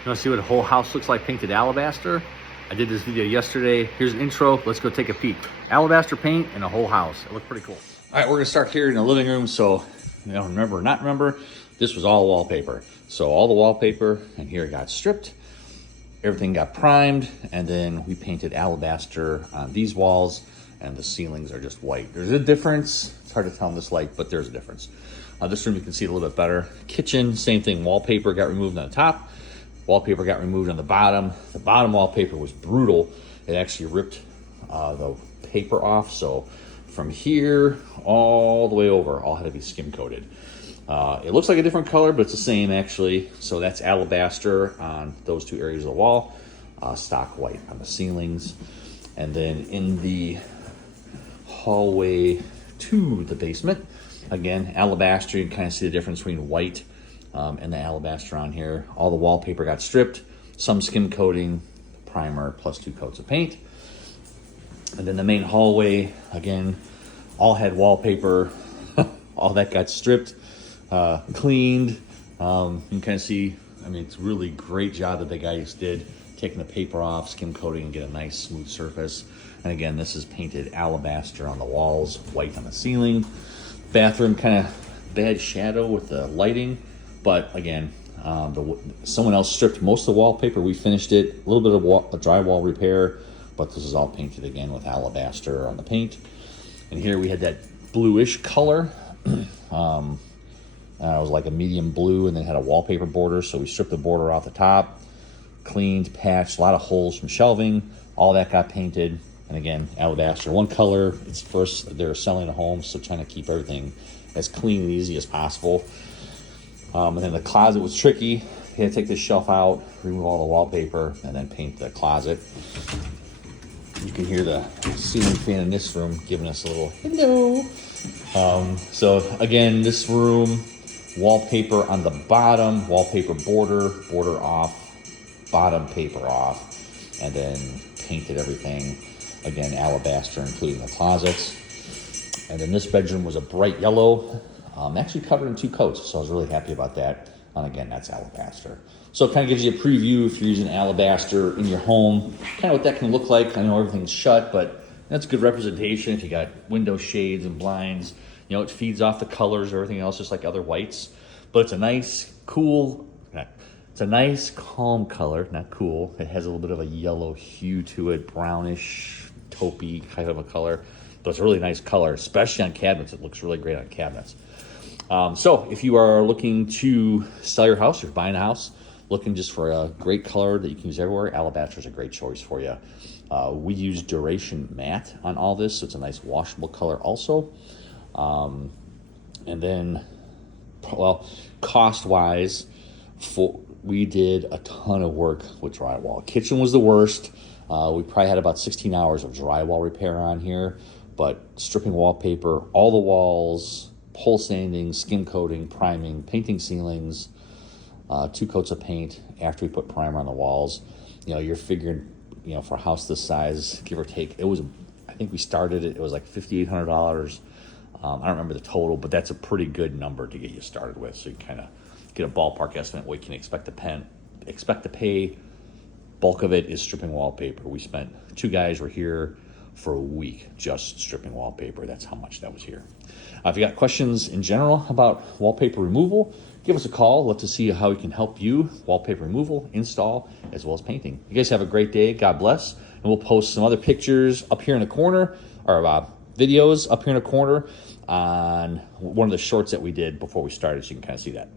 You want to see what a whole house looks like painted alabaster? I did this video yesterday. Here's an intro. Let's go take a peek. Alabaster paint and a whole house. It looked pretty cool. All right, we're gonna start here in the living room. So, you know, remember or not remember, this was all wallpaper. So all the wallpaper and here got stripped. Everything got primed, and then we painted alabaster on these walls, and the ceilings are just white. There's a difference. It's hard to tell in this light, but there's a difference. This room you can see it a little bit better. Kitchen, same thing. Wallpaper got removed on the top. Wallpaper got removed on the bottom. The bottom wallpaper was brutal. It actually ripped the paper off. So from here all the way over, all had to be skim coated. It looks like a different color, but it's the same actually. So that's alabaster on those two areas of the wall. Stock white on the ceilings. And then in the hallway to the basement, again, alabaster. You can kind of see the difference between white and the alabaster on here. All the wallpaper got stripped, some skim coating, primer, plus 2 coats of paint. And then the main hallway, again, all had wallpaper. All that got stripped, cleaned. You can kind of see, I mean, it's really great job that the guys did, taking the paper off, skim coating, and get a nice smooth surface. And again, this is painted alabaster on the walls, white on the ceiling. Bathroom, kind of bad shadow with the lighting, but again, someone else stripped most of the wallpaper. We finished it, a little bit of a drywall repair, but this is all painted again with alabaster on the paint. And here we had that bluish color. It was like a medium blue, and then had a wallpaper border, so we stripped the border off the top, cleaned, patched, a lot of holes from shelving. All that got painted. And again, alabaster, one color. It's first, they're selling a home, so trying to keep everything as clean and easy as possible. And then the closet was tricky. You had to take this shelf out, remove all the wallpaper, and then paint the closet. You can hear the ceiling fan in this room giving us a little hello. So again, this room, wallpaper on the bottom, wallpaper border off, bottom paper off, and then painted everything. Again, alabaster, including the closets. And then this bedroom was a bright yellow, actually covered in 2 coats, so I was really happy about that. And again, that's alabaster. So it kind of gives you a preview if you're using alabaster in your home, kind of what that can look like. I know everything's shut, but that's good representation. If you got window shades and blinds, you know, it feeds off the colors or everything else, just like other whites. But it's a nice, cool, it's a nice, calm color, not cool. It has a little bit of a yellow hue to it, brownish, taupey kind of a color, but it's a really nice color, especially on cabinets. It looks really great on cabinets. So if you are looking to sell your house, you're buying a house, looking just for a great color that you can use everywhere, alabaster is a great choice for you. We use Duration Matte on all this, so it's a nice washable color also. And then, well, cost-wise, we did a ton of work with drywall. Kitchen was the worst. We probably had about 16 hours of drywall repair on here, but stripping wallpaper, all the walls, pole sanding, skim coating, priming, painting ceilings, 2 coats of paint after we put primer on the walls. You know, you're figuring, you know, for a house this size, give or take, it was, I think we started it was like $5,800. I don't remember the total, but that's a pretty good number to get you started with. So you kind of get a ballpark estimate what you can expect to pay. Bulk of it is stripping wallpaper. We spent, 2 guys were here for a week just stripping wallpaper. That's how much that was here. If you got questions in general about wallpaper removal, give us a call. Love to see how we can help you. Wallpaper removal, install, as well as painting. You guys have a great day. God bless. And we'll post some other pictures up here in the corner, or videos up here in the corner on one of the shorts that we did before we started, so you can kind of see that.